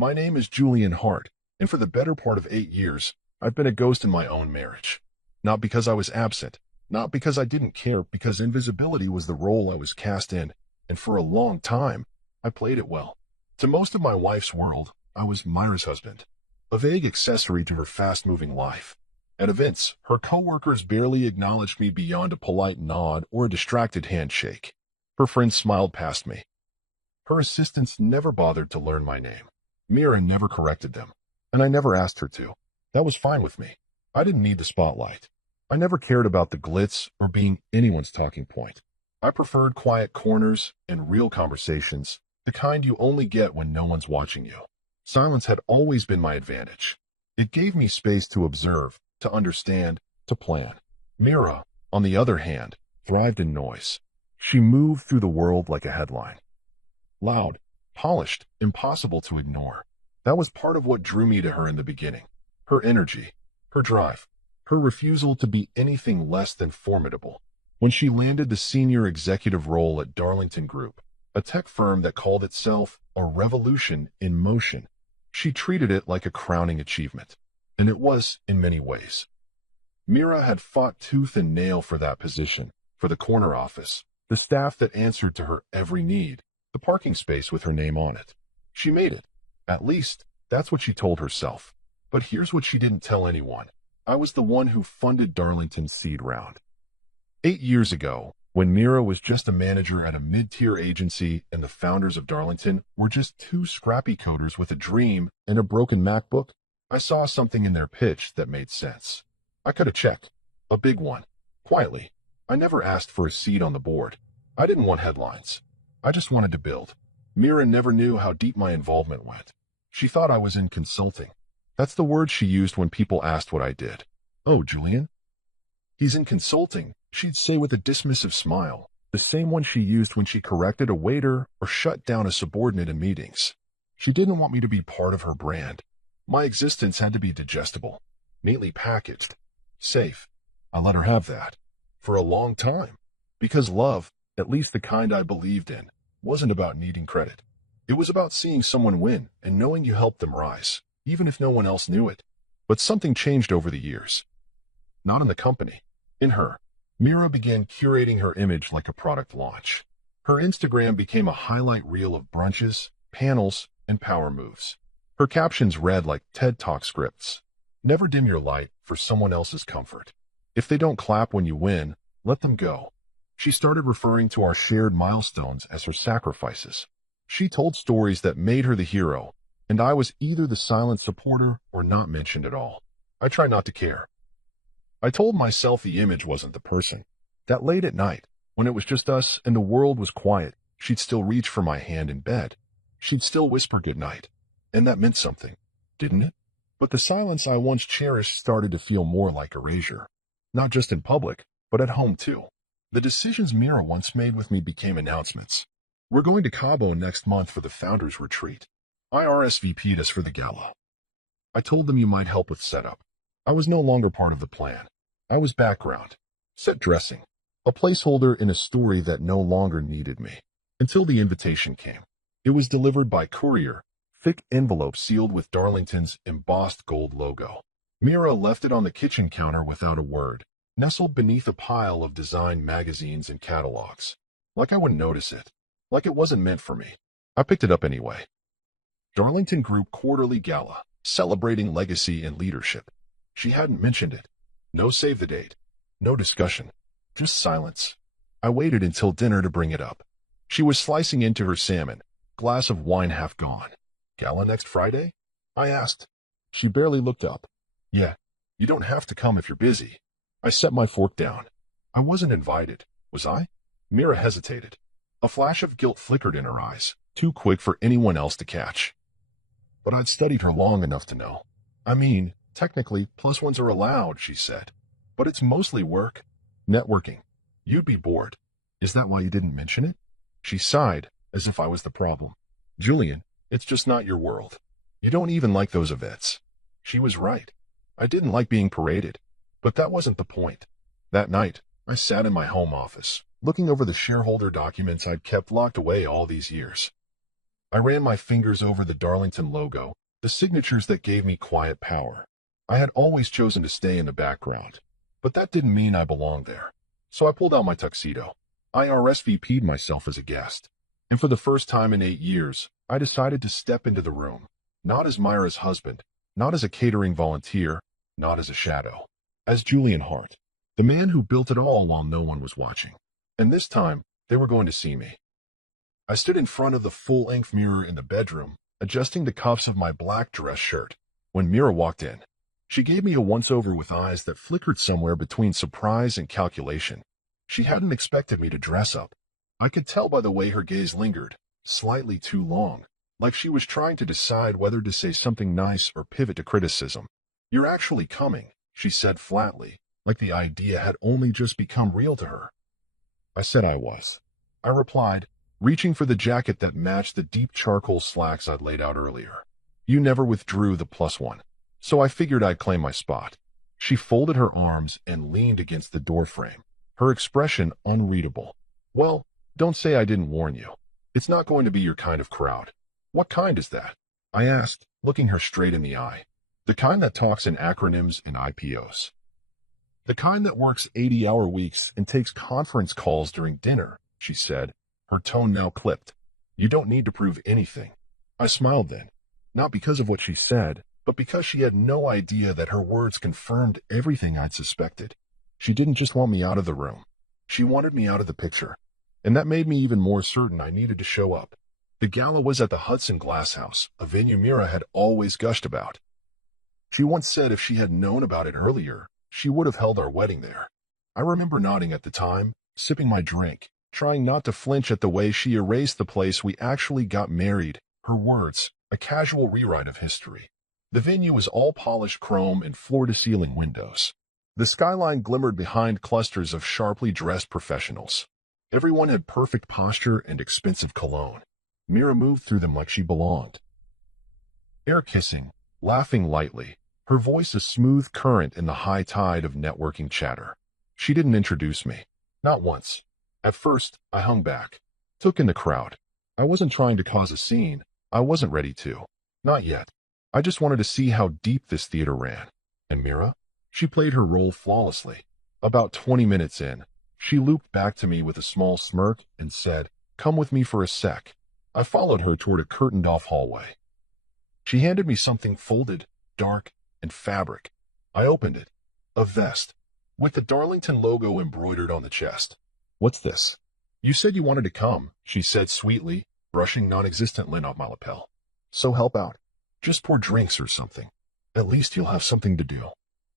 My name is Julian Hart, and for the better part of 8 years, I've been a ghost in my own marriage. Not because I was absent, not because I didn't care, because invisibility was the role I was cast in, and for a long time, I played it well. To most of my wife's world, I was Myra's husband, a vague accessory to her fast-moving life. At events, her coworkers barely acknowledged me beyond a polite nod or a distracted handshake. Her friends smiled past me. Her assistants never bothered to learn my name. Mira never corrected them, and I never asked her to. That was fine with me. I didn't need the spotlight. I never cared about the glitz or being anyone's talking point. I preferred quiet corners and real conversations, the kind you only get when no one's watching you. Silence had always been my advantage. It gave me space to observe, to understand, to plan. Mira, on the other hand, thrived in noise. She moved through the world like a headline. Loud, polished, impossible to ignore. That was part of what drew me to her in the beginning. Her energy, her drive, her refusal to be anything less than formidable. When she landed the senior executive role at Darlington Group, a tech firm that called itself a revolution in motion, she treated it like a crowning achievement. And it was in many ways. Mira had fought tooth and nail for that position, for the corner office, the staff that answered to her every need, the parking space with her name on it. She made it. At least, that's what she told herself. But here's what she didn't tell anyone. I was the one who funded Darlington's seed round. 8 years ago, when Mira was just a manager at a mid-tier agency and the founders of Darlington were just two scrappy coders with a dream and a broken MacBook, I saw something in their pitch that made sense. I cut a check, a big one, quietly. I never asked for a seat on the board. I didn't want headlines. I just wanted to build. Mira never knew how deep my involvement went. She thought I was in consulting. That's the word she used when people asked what I did. Oh, Julian? He's in consulting, she'd say with a dismissive smile, the same one she used when she corrected a waiter or shut down a subordinate in meetings. She didn't want me to be part of her brand. My existence had to be digestible, neatly packaged, safe. I let her have that. For a long time. Because love, at least the kind I believed in, wasn't about needing credit. It was about seeing someone win and knowing you helped them rise, even if no one else knew it. But something changed over the years. Not in the company. In her. Mira began curating her image like a product launch. Her Instagram became a highlight reel of brunches, panels, and power moves. Her captions read like TED Talk scripts. Never dim your light for someone else's comfort. If they don't clap when you win, let them go. She started referring to our shared milestones as her sacrifices. She told stories that made her the hero, and I was either the silent supporter or not mentioned at all. I tried not to care. I told myself the image wasn't the person. That late at night, when it was just us and the world was quiet, she'd still reach for my hand in bed. She'd still whisper goodnight. And that meant something, didn't it? But the silence I once cherished started to feel more like erasure. Not just in public, but at home too. The decisions Mira once made with me became announcements. We're going to Cabo next month for the Founders Retreat. I RSVP'd us for the gala. I told them you might help with setup. I was no longer part of the plan. I was background, set dressing, a placeholder in a story that no longer needed me. Until the invitation came. It was delivered by courier, thick envelope sealed with Darlington's embossed gold logo. Mira left it on the kitchen counter without a word, nestled beneath a pile of design magazines and catalogs. Like I wouldn't notice it. Like it wasn't meant for me. I picked it up anyway. Darlington Group Quarterly Gala, celebrating legacy and leadership. She hadn't mentioned it. No save the date. No discussion. Just silence. I waited until dinner to bring it up. She was slicing into her salmon, glass of wine half gone. Gala next Friday? I asked. She barely looked up. Yeah, you don't have to come if you're busy. I set my fork down. I wasn't invited, was I? Mira hesitated. A flash of guilt flickered in her eyes, too quick for anyone else to catch. But I'd studied her long enough to know. I mean, technically, plus ones are allowed, she said. But it's mostly work. Networking. You'd be bored. Is that why you didn't mention it? She sighed, as if I was the problem. Julian, it's just not your world. You don't even like those events. She was right. I didn't like being paraded. But that wasn't the point. That night, I sat in my home office, looking over the shareholder documents I'd kept locked away all these years. I ran my fingers over the Darlington logo, the signatures that gave me quiet power. I had always chosen to stay in the background, but that didn't mean I belonged there. So I pulled out my tuxedo. I RSVP'd myself as a guest. And for the first time in 8 years, I decided to step into the room, not as Myra's husband, not as a catering volunteer, not as a shadow, as Julian Hart, the man who built it all while no one was watching. And this time, they were going to see me. I stood in front of the full-length mirror in the bedroom, adjusting the cuffs of my black dress shirt, when Mira walked in. She gave me a once-over with eyes that flickered somewhere between surprise and calculation. She hadn't expected me to dress up. I could tell by the way her gaze lingered, slightly too long, like she was trying to decide whether to say something nice or pivot to criticism. "You're actually coming," she said flatly, like the idea had only just become real to her. I said I was. I replied, reaching for the jacket that matched the deep charcoal slacks I'd laid out earlier. "You never withdrew the +1, so I figured I'd claim my spot." She folded her arms and leaned against the doorframe, her expression unreadable. "Well, don't say I didn't warn you. It's not going to be your kind of crowd." "What kind is that?" I asked, looking her straight in the eye. "The kind that talks in acronyms and IPOs. The kind that works 80-hour weeks and takes conference calls during dinner," she said, her tone now clipped. "You don't need to prove anything." I smiled then, not because of what she said, but because she had no idea that her words confirmed everything I'd suspected. She didn't just want me out of the room. She wanted me out of the picture. And that made me even more certain I needed to show up. The gala was at the Hudson Glass House, a venue Mira had always gushed about. She once said if she had known about it earlier, she would have held our wedding there. I remember nodding at the time, sipping my drink, trying not to flinch at the way she erased the place we actually got married, her words, a casual rewrite of history. The venue was all polished chrome and floor-to-ceiling windows. The skyline glimmered behind clusters of sharply dressed professionals. Everyone had perfect posture and expensive cologne. Mira moved through them like she belonged. Air kissing, laughing lightly, her voice a smooth current in the high tide of networking chatter. She didn't introduce me. Not once. At first, I hung back, took in the crowd. I wasn't trying to cause a scene. I wasn't ready to. Not yet. I just wanted to see how deep this theater ran. And Mira? She played her role flawlessly. About 20 minutes in, she looped back to me with a small smirk and said, "Come with me for a sec." I followed her toward a curtained-off hallway. She handed me something folded, dark, and fabric. I opened it. A vest, with the Darlington logo embroidered on the chest. "What's this?" "You said you wanted to come," she said sweetly, brushing non-existent lint off my lapel. "So help out. Just pour drinks or something. At least you'll have something to do."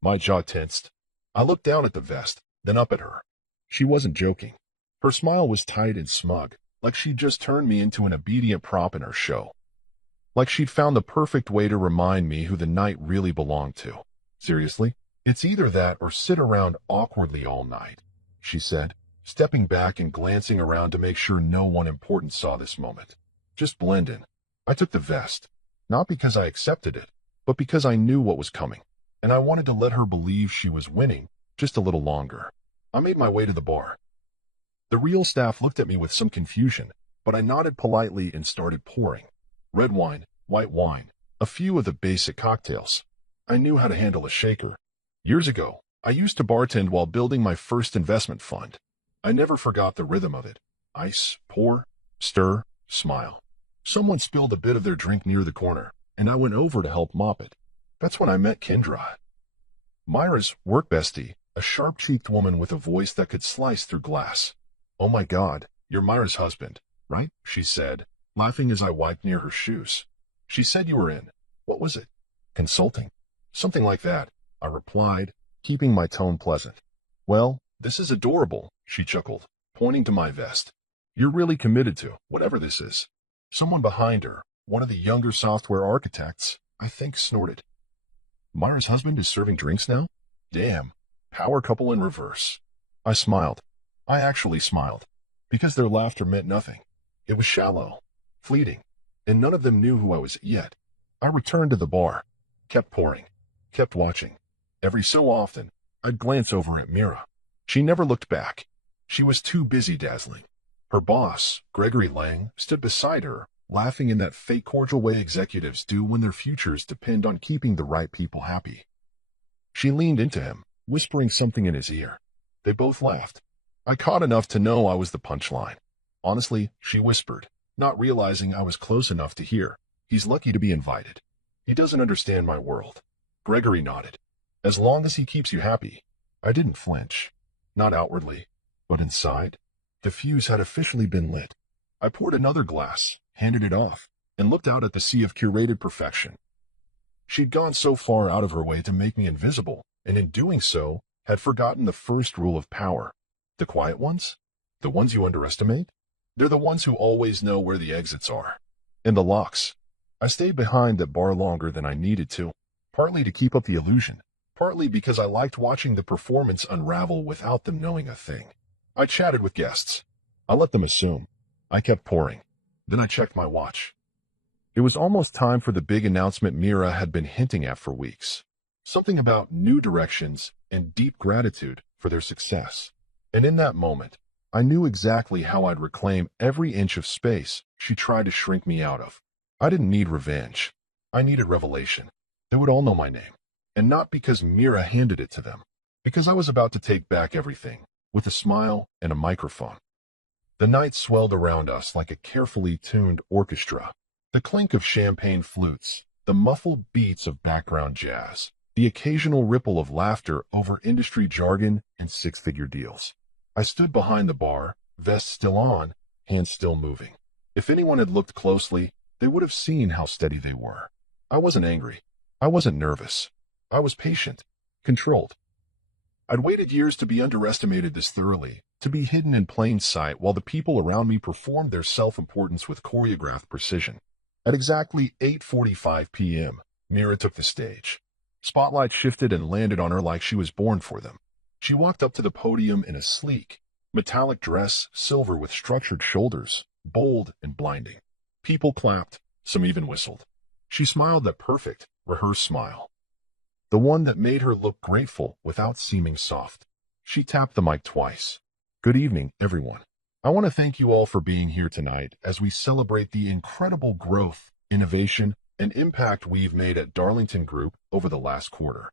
My jaw tensed. I looked down at the vest, then up at her. She wasn't joking. Her smile was tight and smug, like she'd just turned me into an obedient prop in her show. Like she'd found the perfect way to remind me who the night really belonged to. "Seriously, it's either that or sit around awkwardly all night," she said, stepping back and glancing around to make sure no one important saw this moment. "Just blend in." I took the vest, not because I accepted it, but because I knew what was coming, and I wanted to let her believe she was winning just a little longer. I made my way to the bar. The real staff looked at me with some confusion, but I nodded politely and started pouring. Red wine, white wine, a few of the basic cocktails. I knew how to handle a shaker. Years ago, I used to bartend while building my first investment fund. I never forgot the rhythm of it. Ice, pour, stir, smile. Someone spilled a bit of their drink near the corner, and I went over to help mop it. That's when I met Kendra. Myra's work bestie, a sharp-cheeked woman with a voice that could slice through glass. "Oh my God, you're Myra's husband, right?" she said, laughing as I wiped near her shoes. "She said you were in, what was it? Consulting?" "Something like that," I replied, keeping my tone pleasant. "Well, this is adorable," she chuckled, pointing to my vest. "You're really committed to whatever this is." Someone behind her, one of the younger software architects, I think, snorted. "Myra's husband is serving drinks now? Damn, power couple in reverse." I smiled. I actually smiled, because their laughter meant nothing. It was shallow, fleeting, and none of them knew who I was yet. I returned to the bar, kept pouring, kept watching. Every so often, I'd glance over at Mira. She never looked back. She was too busy dazzling. Her boss, Gregory Lang, stood beside her, laughing in that fake cordial way executives do when their futures depend on keeping the right people happy. She leaned into him, whispering something in his ear. They both laughed. I caught enough to know I was the punchline. Honestly, she whispered, not realizing I was close enough to hear. He's lucky to be invited. He doesn't understand my world. Gregory nodded. As long as he keeps you happy. I didn't flinch. Not outwardly, but inside. The fuse had officially been lit. I poured another glass, handed it off, and looked out at the sea of curated perfection. She'd gone so far out of her way to make me invisible, and in doing so, had forgotten the first rule of power. The quiet ones? The ones you underestimate? They're the ones who always know where the exits are. And the locks. I stayed behind that bar longer than I needed to, partly to keep up the illusion, partly because I liked watching the performance unravel without them knowing a thing. I chatted with guests. I let them assume. I kept pouring. Then I checked my watch. It was almost time for the big announcement Mira had been hinting at for weeks. Something about new directions and deep gratitude for their success. And in that moment, I knew exactly how I'd reclaim every inch of space she tried to shrink me out of. I didn't need revenge. I needed revelation. They would all know my name. And not because Mira handed it to them. Because I was about to take back everything, with a smile and a microphone. The night swelled around us like a carefully tuned orchestra. The clink of champagne flutes, the muffled beats of background jazz, the occasional ripple of laughter over industry jargon and six-figure deals. I stood behind the bar, vest still on, hands still moving. If anyone had looked closely, they would have seen how steady they were. I wasn't angry. I wasn't nervous. I was patient, controlled. I'd waited years to be underestimated this thoroughly, to be hidden in plain sight while the people around me performed their self-importance with choreographed precision. At exactly 8:45 p.m., Mira took the stage. Spotlight shifted and landed on her like she was born for them. She walked up to the podium in a sleek, metallic dress, silver with structured shoulders, bold and blinding. People clapped, some even whistled. She smiled that perfect, rehearsed smile. The one that made her look grateful without seeming soft. She tapped the mic twice. Good evening, everyone. I want to thank you all for being here tonight as we celebrate the incredible growth, innovation, and impact we've made at Darlington Group over the last quarter.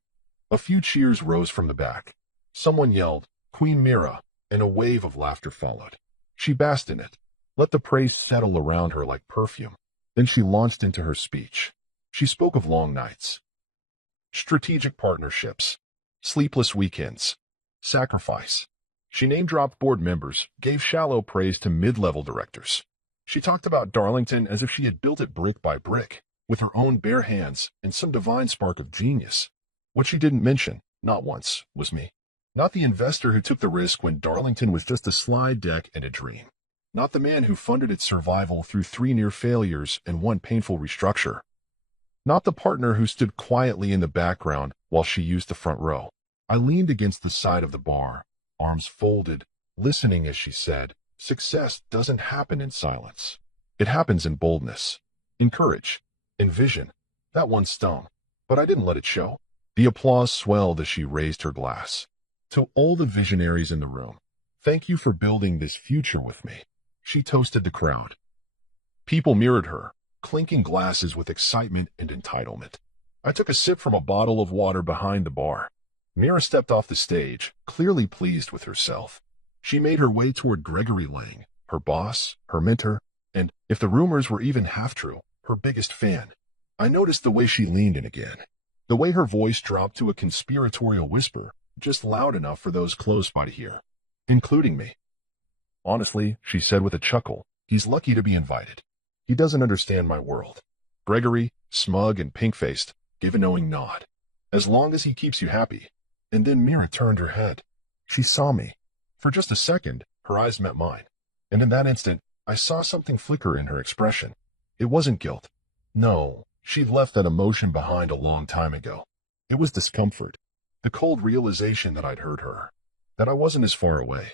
A few cheers rose from the back. Someone yelled, Queen Mira, and a wave of laughter followed. She basked in it, let the praise settle around her like perfume. Then she launched into her speech. She spoke of long nights, strategic partnerships, sleepless weekends, sacrifice. She name-dropped board members, gave shallow praise to mid-level directors. She talked about Darlington as if she had built it brick by brick, with her own bare hands and some divine spark of genius. What she didn't mention, not once, was me. Not the investor who took the risk when Darlington was just a slide deck and a dream. Not the man who funded its survival through 3 near failures and 1 painful restructure. Not the partner who stood quietly in the background while she used the front row. I leaned against the side of the bar, arms folded, listening as she said, success doesn't happen in silence. It happens in boldness, in courage, in vision. That one stung, but I didn't let it show. The applause swelled as she raised her glass. To all the visionaries in the room, thank you for building this future with me. She toasted the crowd. People mirrored her, clinking glasses with excitement and entitlement. I took a sip from a bottle of water behind the bar. Mira stepped off the stage, clearly pleased with herself. She made her way toward Gregory Lang, her boss, her mentor, and, if the rumors were even half true, her biggest fan. I noticed the way she leaned in again, the way her voice dropped to a conspiratorial whisper, just loud enough for those close by to hear, including me. Honestly, she said with a chuckle, he's lucky to be invited. He doesn't understand my world. Gregory, smug and pink-faced, gave a knowing nod. As long as he keeps you happy. And then Mira turned her head. She saw me. For just a second, her eyes met mine. And in that instant, I saw something flicker in her expression. It wasn't guilt. No, she'd left that emotion behind a long time ago. It was discomfort. The cold realization that I'd heard her. That I wasn't as far away.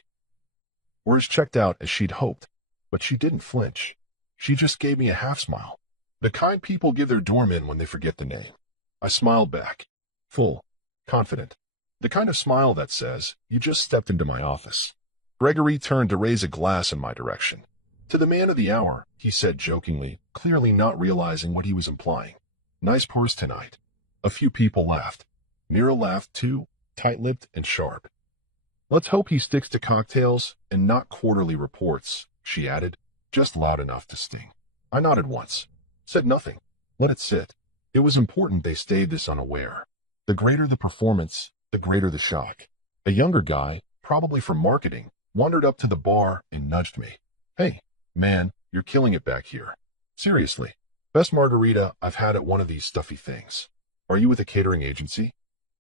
Words checked out as she'd hoped, but she didn't flinch. She just gave me a half-smile. The kind people give their doorman when they forget the name. I smiled back. Full. Confident. The kind of smile that says, you just stepped into my office. Gregory turned to raise a glass in my direction. To the man of the hour, he said jokingly, clearly not realizing what he was implying. Nice purse tonight. A few people laughed. Mira laughed too, tight-lipped and sharp. Let's hope he sticks to cocktails and not quarterly reports, she added, just loud enough to sting. I nodded once, said nothing, let it sit. It was important they stayed this unaware. The greater the performance, the greater the shock. A younger guy, probably from marketing, wandered up to the bar and nudged me. Hey, man, you're killing it back here. Seriously, best margarita I've had at one of these stuffy things. Are you with a catering agency?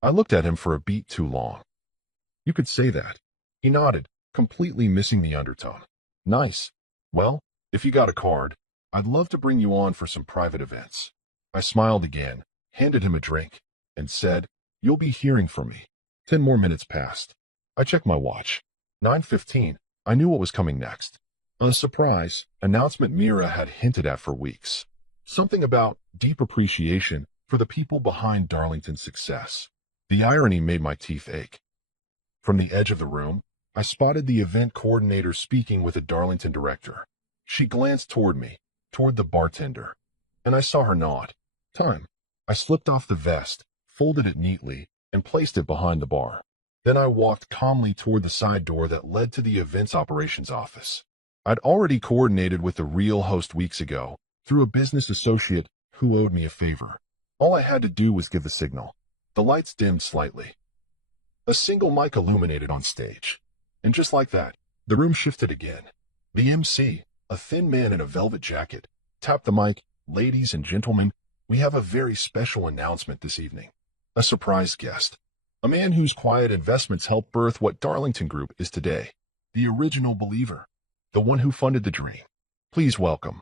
I looked at him for a beat too long. You could say that. He nodded, completely missing the undertone. Nice. Well, if you got a card, I'd love to bring you on for some private events. I smiled again, handed him a drink, and said, You'll be hearing from me. 10 more minutes passed. I checked my watch. 9:15. I knew what was coming next. A surprise announcement Mira had hinted at for weeks. Something about deep appreciation for the people behind Darlington's success. The irony made my teeth ache. From the edge of the room, I spotted the event coordinator speaking with a Darlington director. She glanced toward me, toward the bartender, and I saw her nod. Time. I slipped off the vest, folded it neatly, and placed it behind the bar. Then I walked calmly toward the side door that led to the events operations office. I'd already coordinated with the real host weeks ago, through a business associate who owed me a favor. All I had to do was give the signal. The lights dimmed slightly. A single mic illuminated on stage. And just like that, the room shifted again. The MC, a thin man in a velvet jacket, tapped the mic. Ladies and gentlemen, we have a very special announcement this evening. A surprise guest. A man whose quiet investments helped birth what Darlington Group is today. The original believer. The one who funded the dream. Please welcome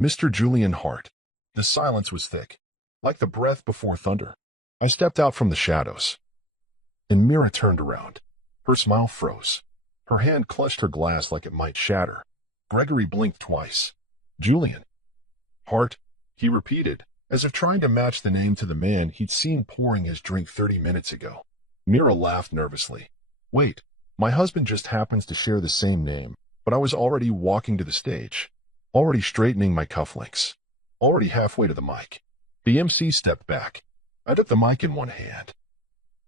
Mr. Julian Hart. The silence was thick, like the breath before thunder. I stepped out from the shadows, and Mira turned around. Her smile froze. Her hand clutched her glass like it might shatter. Gregory blinked twice. Julian Hart, he repeated, as if trying to match the name to the man he'd seen pouring his drink 30 minutes ago. Mira laughed nervously. Wait, my husband just happens to share the same name, but I was already walking to the stage, already straightening my cufflinks, already halfway to the mic. The MC stepped back. I took the mic in one hand.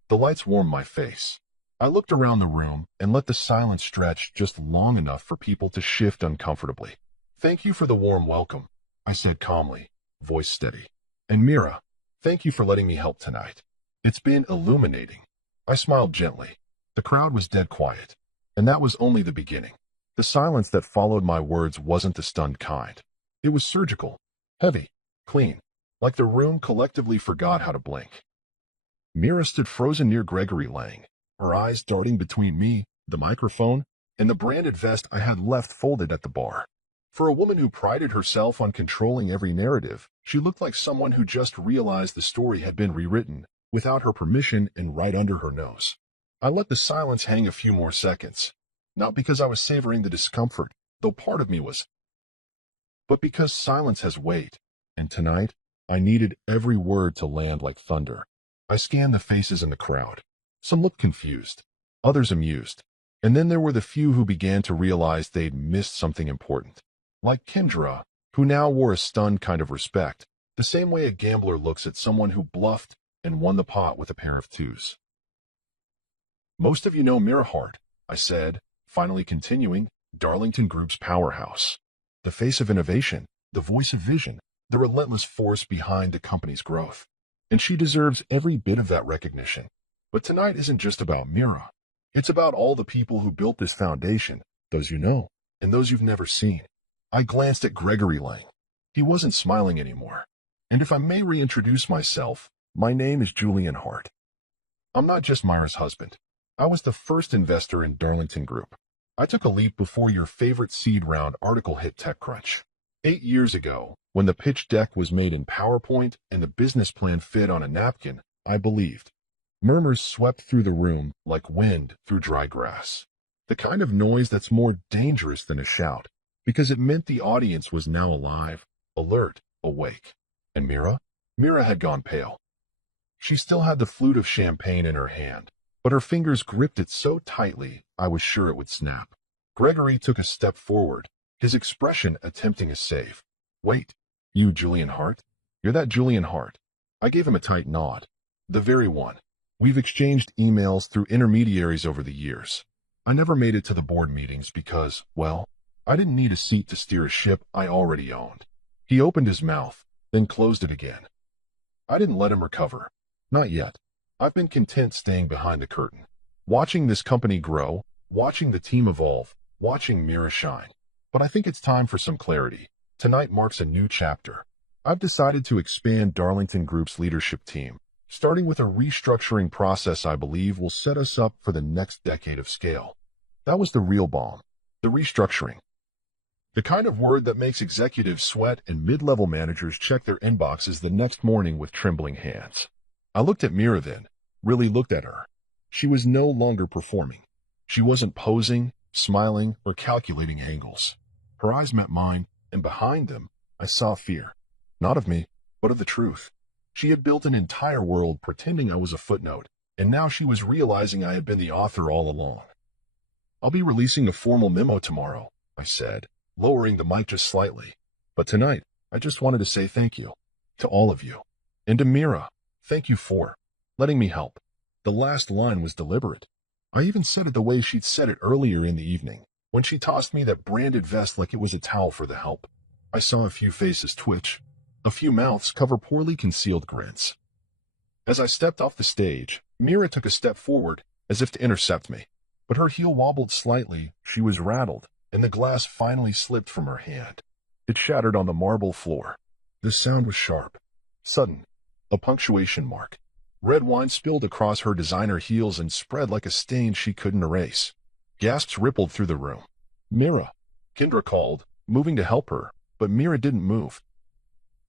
The lights warmed my face. I looked around the room and let the silence stretch just long enough for people to shift uncomfortably. Thank you for the warm welcome, I said calmly, voice steady. And Mira, thank you for letting me help tonight. It's been illuminating. I smiled gently. The crowd was dead quiet, and that was only the beginning. The silence that followed my words wasn't the stunned kind. It was surgical, heavy, clean, like the room collectively forgot how to blink. Mira stood frozen near Gregory Lang, her eyes darting between me, the microphone, and the branded vest I had left folded at the bar. For a woman who prided herself on controlling every narrative, she looked like someone who just realized the story had been rewritten, without her permission and right under her nose. I let the silence hang a few more seconds, not because I was savoring the discomfort, though part of me was, but because silence has weight, and tonight, I needed every word to land like thunder. I scanned the faces in the crowd. Some looked confused, others amused, and then there were the few who began to realize they'd missed something important. Like Kendra, who now wore a stunned kind of respect, the same way a gambler looks at someone who bluffed and won the pot with a pair of twos. Most of you know Mira Hart, I said, finally continuing, Darlington Group's powerhouse. The face of innovation, the voice of vision, the relentless force behind the company's growth. And she deserves every bit of that recognition. But tonight isn't just about Mira. It's about all the people who built this foundation, those you know, and those you've never seen. I glanced at Gregory Lang. He wasn't smiling anymore. And if I may reintroduce myself, my name is Julian Hart. I'm not just Myra's husband. I was the first investor in Darlington Group. I took a leap before your favorite seed round article hit TechCrunch. 8 years ago, when the pitch deck was made in PowerPoint and the business plan fit on a napkin, I believed. Murmurs swept through the room like wind through dry grass. The kind of noise that's more dangerous than a shout, because it meant the audience was now alive, alert, awake. And Mira? Mira had gone pale. She still had the flute of champagne in her hand, but her fingers gripped it so tightly I was sure it would snap. Gregory took a step forward, his expression attempting a save. Wait, you Julian Hart? You're that Julian Hart. I gave him a tight nod. The very one. We've exchanged emails through intermediaries over the years. I never made it to the board meetings because, well, I didn't need a seat to steer a ship I already owned. He opened his mouth, then closed it again. I didn't let him recover. Not yet. I've been content staying behind the curtain. Watching this company grow, watching the team evolve, watching Mira shine. But I think it's time for some clarity. Tonight marks a new chapter. I've decided to expand Darlington Group's leadership team, starting with a restructuring process I believe will set us up for the next decade of scale. That was the real bomb. The restructuring. The kind of word that makes executives sweat and mid-level managers check their inboxes the next morning with trembling hands. I looked at Mira then, really looked at her. She was no longer performing. She wasn't posing, smiling, or calculating angles. Her eyes met mine, and behind them, I saw fear. Not of me, but of the truth. She had built an entire world pretending I was a footnote, and now she was realizing I had been the author all along. I'll be releasing a formal memo tomorrow, I said, lowering the mic just slightly. But tonight, I just wanted to say thank you. To all of you. And to Mira, thank you for letting me help. The last line was deliberate. I even said it the way she'd said it earlier in the evening, when she tossed me that branded vest like it was a towel for the help. I saw a few faces twitch, a few mouths cover poorly concealed grins. As I stepped off the stage, Mira took a step forward, as if to intercept me. But her heel wobbled slightly, she was rattled, and the glass finally slipped from her hand. It shattered on the marble floor. The sound was sharp, sudden, a punctuation mark. Red wine spilled across her designer heels and spread like a stain she couldn't erase. Gasps rippled through the room. Mira, Kendra called, moving to help her, but Mira didn't move.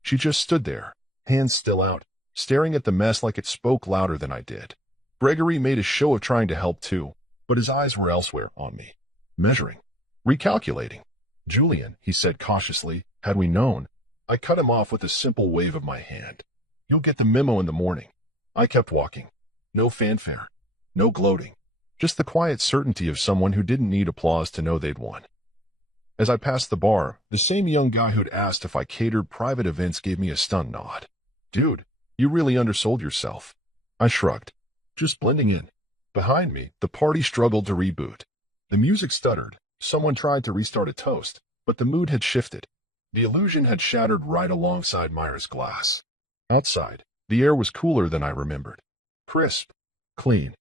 She just stood there, hands still out, staring at the mess like it spoke louder than I did. Gregory made a show of trying to help too, but his eyes were elsewhere on me. Measuring. Recalculating. Julian, he said cautiously, had we known. I cut him off with a simple wave of my hand. You'll get the memo in the morning. I kept walking. No fanfare. No gloating. Just the quiet certainty of someone who didn't need applause to know they'd won. As I passed the bar, the same young guy who'd asked if I catered private events gave me a stunned nod. Dude, you really undersold yourself. I shrugged. Just blending in. Behind me, the party struggled to reboot. The music stuttered. Someone tried to restart a toast, but the mood had shifted. The illusion had shattered right alongside Myra's glass. Outside, the air was cooler than I remembered. Crisp. Clean.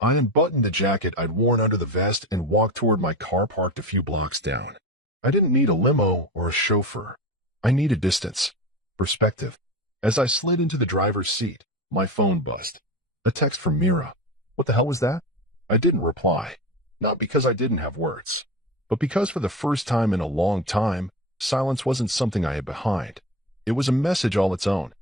I unbuttoned the jacket I'd worn under the vest and walked toward my car parked a few blocks down. I didn't need a limo or a chauffeur. I needed distance. Perspective. As I slid into the driver's seat, my phone buzzed. A text from Mira. What the hell was that? I didn't reply. Not because I didn't have words, but because for the first time in a long time, silence wasn't something I had behind. It was a message all its own.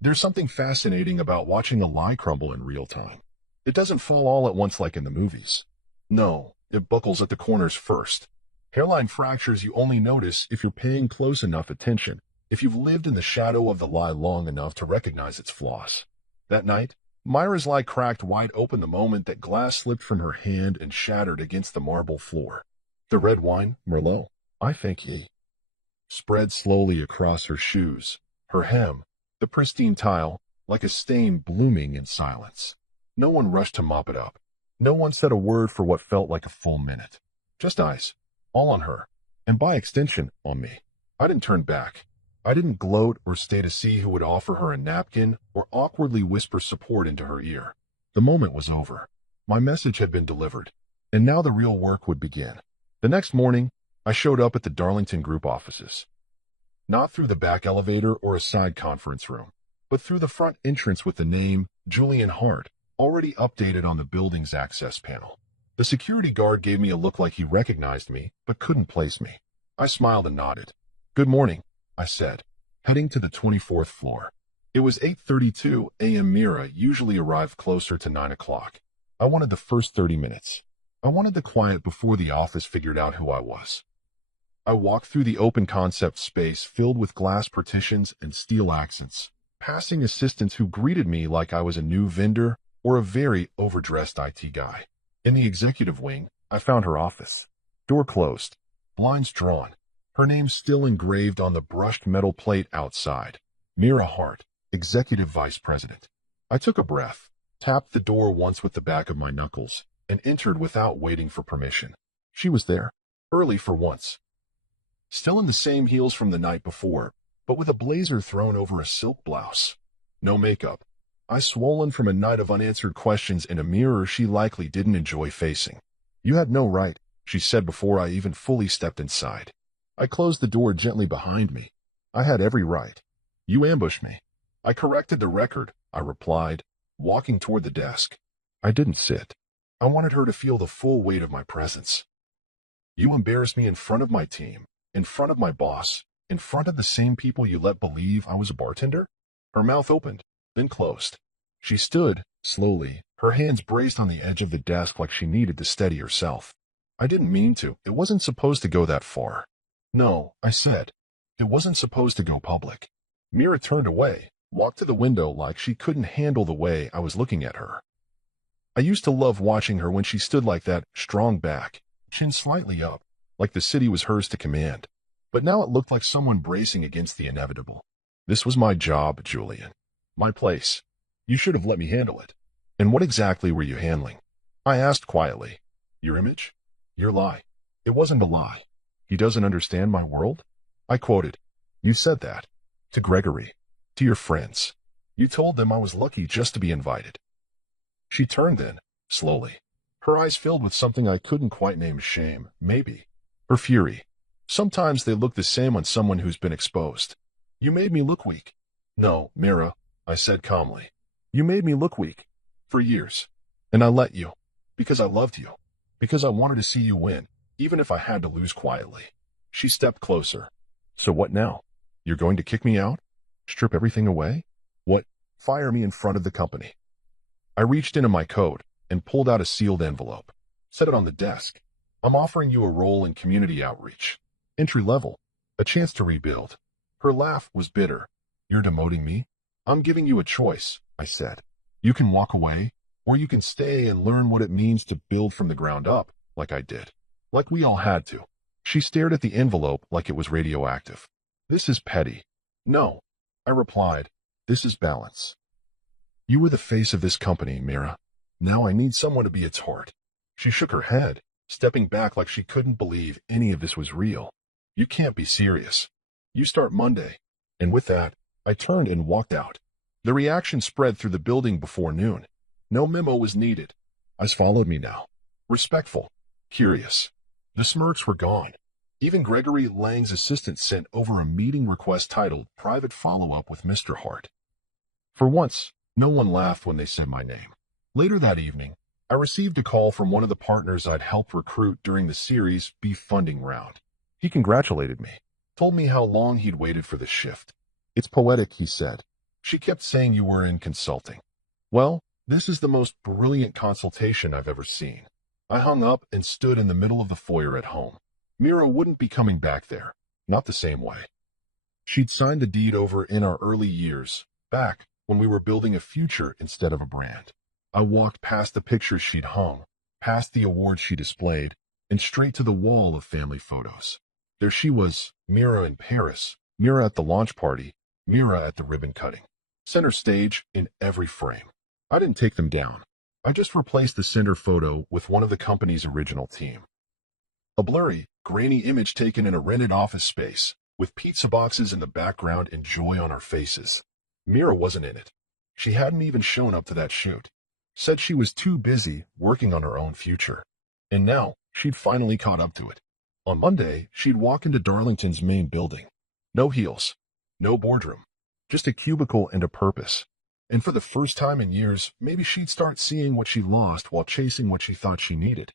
There's something fascinating about watching a lie crumble in real time. It doesn't fall all at once like in the movies. No, it buckles at the corners first. Hairline fractures you only notice if you're paying close enough attention, if you've lived in the shadow of the lie long enough to recognize its flaws. That night, Myra's lie cracked wide open the moment that glass slipped from her hand and shattered against the marble floor. The red wine, Merlot, I thank ye, spread slowly across her shoes, her hem, the pristine tile, like a stain blooming in silence. No one rushed to mop it up. No one said a word for what felt like a full minute. Just eyes, all on her, and by extension, on me. I didn't turn back. I didn't gloat or stay to see who would offer her a napkin or awkwardly whisper support into her ear. The moment was over. My message had been delivered, and now the real work would begin. The next morning, I showed up at the Darlington Group offices. Not through the back elevator or a side conference room, but through the front entrance with the name Julian Hart already updated on the building's access panel. The security guard gave me a look like he recognized me, but couldn't place me. I smiled and nodded. Good morning, I said, heading to the 24th floor. It was 8:32 a.m. Mira usually arrived closer to 9 o'clock. I wanted the first 30 minutes. I wanted the quiet before the office figured out who I was. I walked through the open concept space filled with glass partitions and steel accents, passing assistants who greeted me like I was a new vendor or a very overdressed IT guy. In the executive wing, I found her office. Door closed. blinds drawn, her name still engraved on the brushed metal plate outside. Mira Hart, Executive Vice President. I took a breath, tapped the door once with the back of my knuckles, and entered without waiting for permission. She was there, early for once. Still in the same heels from the night before, but with a blazer thrown over a silk blouse. No makeup. Eyes swollen from a night of unanswered questions in a mirror she likely didn't enjoy facing. "You had no right," she said before I even fully stepped inside. I closed the door gently behind me. "I had every right. You ambushed me." "I corrected the record," I replied, walking toward the desk. I didn't sit. I wanted her to feel the full weight of my presence. "You embarrassed me in front of my team, in front of my boss, in front of the same people you let believe I was a bartender?" Her mouth opened, then closed. She stood, slowly, her hands braced on the edge of the desk like she needed to steady herself. "I didn't mean to. It wasn't supposed to go that far." "No," I said. "It wasn't supposed to go public." Mira turned away, walked to the window like she couldn't handle the way I was looking at her. I used to love watching her when she stood like that, strong back, chin slightly up, like the city was hers to command. But now it looked like someone bracing against the inevitable. This was my job, Julian. My place. You should have let me handle it. "And what exactly were you handling?" I asked quietly. "Your image? Your lie." "It wasn't a lie." "He doesn't understand my world?" I quoted. "You said that. To Gregory. To your friends. You told them I was lucky just to be invited." She turned then, slowly. Her eyes filled with something I couldn't quite name: shame, maybe. Or fury. Sometimes they look the same on someone who's been exposed. "You made me look weak." "No, Mira," I said calmly. "You made me look weak. For years. And I let you. Because I loved you. Because I wanted to see you win, even if I had to lose quietly." She stepped closer. "So what now? You're going to kick me out? Strip everything away? What? Fire me in front of the company?" I reached into my coat and pulled out a sealed envelope. Set it on the desk. "I'm offering you a role in community outreach. Entry level. A chance to rebuild." Her laugh was bitter. "You're demoting me?" "I'm giving you a choice," I said. "You can walk away, or you can stay and learn what it means to build from the ground up, like I did. Like we all had to." She stared at the envelope like it was radioactive. "This is petty." "No," I replied. "This is balance. You were the face of this company, Mira. Now I need someone to be its heart." She shook her head, stepping back like she couldn't believe any of this was real. "You can't be serious. You start Monday." And with that, I turned and walked out. The reaction spread through the building before noon. No memo was needed. Eyes followed me now. Respectful. Curious. The smirks were gone. Even Gregory Lang's assistant sent over a meeting request titled "Private Follow-Up with Mr. Hart." For once, no one laughed when they said my name. Later that evening, I received a call from one of the partners I'd helped recruit during the Series B funding round. He congratulated me, told me how long he'd waited for the shift. "It's poetic," he said. "She kept saying you were in consulting." Well, this is the most brilliant consultation I've ever seen. I hung up and stood in the middle of the foyer at home. Mira wouldn't be coming back there. Not the same way. She'd signed the deed over in our early years, back when we were building a future instead of a brand. I walked past the pictures she'd hung, past the awards she displayed, and straight to the wall of family photos. There she was, Mira in Paris, Mira at the launch party, Mira at the ribbon cutting. Center stage in every frame. I didn't take them down. I just replaced the center photo with one of the company's original team. A blurry, grainy image taken in a rented office space, with pizza boxes in the background and joy on our faces. Mira wasn't in it. She hadn't even shown up to that shoot. Said she was too busy working on her own future. And now, she'd finally caught up to it. On Monday, she'd walk into Darlington's main building. No heels. No boardroom. Just a cubicle and a purpose. And for the first time in years, maybe she'd start seeing what she lost while chasing what she thought she needed.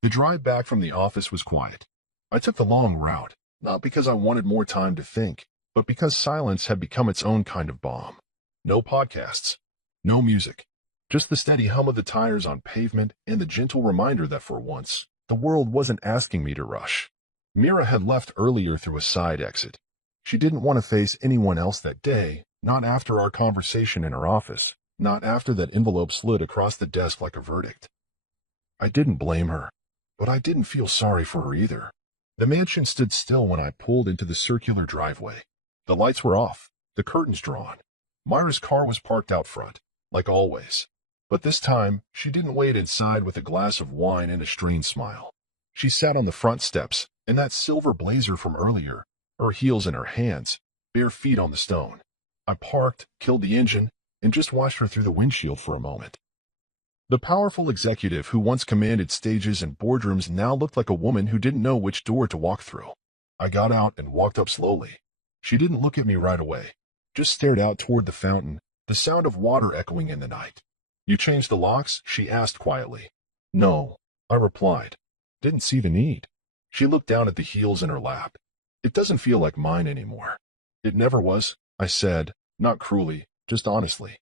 The drive back from the office was quiet. I took the long route, not because I wanted more time to think, but because silence had become its own kind of bomb. No podcasts. No music. Just the steady hum of the tires on pavement and the gentle reminder that for once, the world wasn't asking me to rush. Mira had left earlier through a side exit. She didn't want to face anyone else that day, not after our conversation in her office, not after that envelope slid across the desk like a verdict. I didn't blame her, but I didn't feel sorry for her either. The mansion stood still when I pulled into the circular driveway. The lights were off, the curtains drawn. Myra's car was parked out front, like always. But this time, she didn't wait inside with a glass of wine and a strained smile. She sat on the front steps, in that silver blazer from earlier, her heels in her hands, bare feet on the stone. I parked, killed the engine, and just watched her through the windshield for a moment. The powerful executive who once commanded stages and boardrooms now looked like a woman who didn't know which door to walk through. I got out and walked up slowly. She didn't look at me right away, just stared out toward the fountain, the sound of water echoing in the night. "You changed the locks?" she asked quietly. "No," I replied. "Didn't see the need." She looked down at the heels in her lap. "It doesn't feel like mine anymore." "It never was," I said, not cruelly, just honestly.